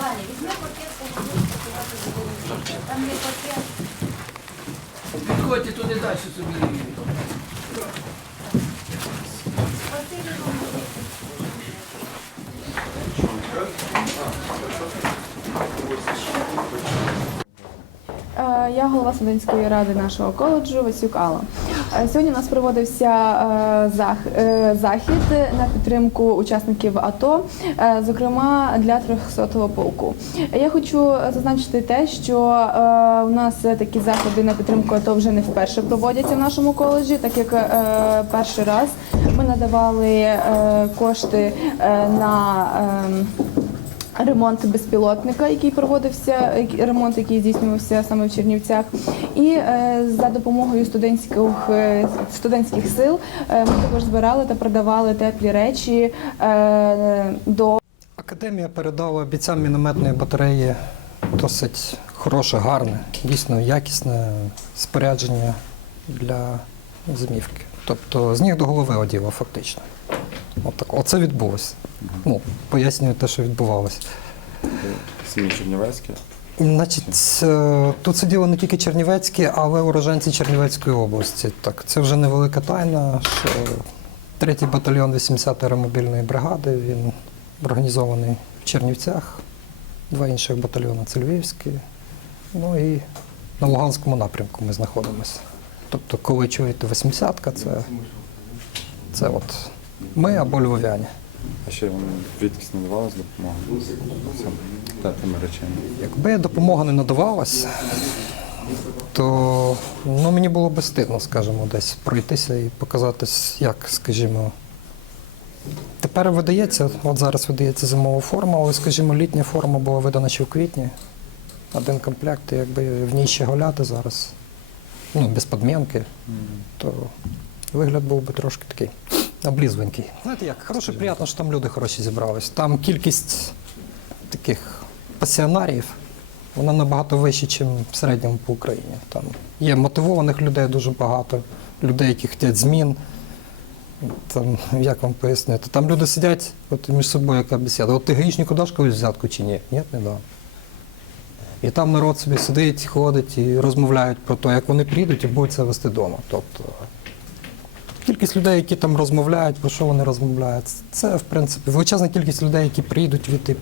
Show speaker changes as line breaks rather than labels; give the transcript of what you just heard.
Ваня, візьми пакет, поможи, там є пакет.
Підходьте туди далі собі.
Е, Я голова студентської ради нашого коледжу Васюк Алла. Сьогодні у нас проводився е, е, захід на підтримку учасників АТО, е, зокрема для 300-го полку. Я хочу зазначити те, що у нас такі заходи на підтримку АТО вже не вперше проводяться в нашому коледжі, так як перший раз ми надавали кошти на ем, ремонт безпілотника, який проводився, ремонт, який здійснювався саме в Чернівцях. І е, за допомогою студентських, е, студентських сил е, ми також збирали та продавали теплі речі до
Академія передала бійцям мінометної батареї досить хороше, гарне, дійсно якісне спорядження для зимівки. Тобто з ніг до голови оділо фактично. От так. Оце відбулося. Ну, пояснюю те, що відбувалося.
Сім'ї Чернівецькі.
Значить, е, тут сиділи не тільки чернівецькі, але уроженці Чернівецької області. Так, це вже невелика тайна, що третій батальйон 80-ї аеромобільної бригади, він організований в Чернівцях, два інших батальйони це Львівський. Ну і на Луганському напрямку ми знаходимося. Тобто, коли чуєте 80-ка, це, це от ми або львов'яні.
А ще вам звідкись надавалась допомога? Теплими речами.
Якби допомога не надавалась, то ну, мені було би стидно, скажімо, десь пройтися і показатись, як, скажімо. Тепер видається, от зараз видається зимова форма, але, скажімо, літня форма була видана ще в квітні. Один комплект, і якби в ній ще гуляти зараз, ну, без подмінки, то вигляд був би трошки такий облізвенький. Знаєте як, хороше, приємно, що там люди хороші зібрались. Там кількість таких пасіонарів, вона набагато вища, ніж в середньому по Україні. Там є мотивованих людей дуже багато, людей, які хочуть змін. Там, як вам пояснити? Там люди сидять от між собою, яка бесіда. От ти гаїчнику даш колись взятку чи ні? Ні, не дам. І там народ собі сидить, ходить і розмовляють про те, як вони прийдуть і будуть це вести вдома. Тобто кількість людей, які там розмовляють, про що вони розмовляють, це в принципі величезна кількість людей, які приїдуть від і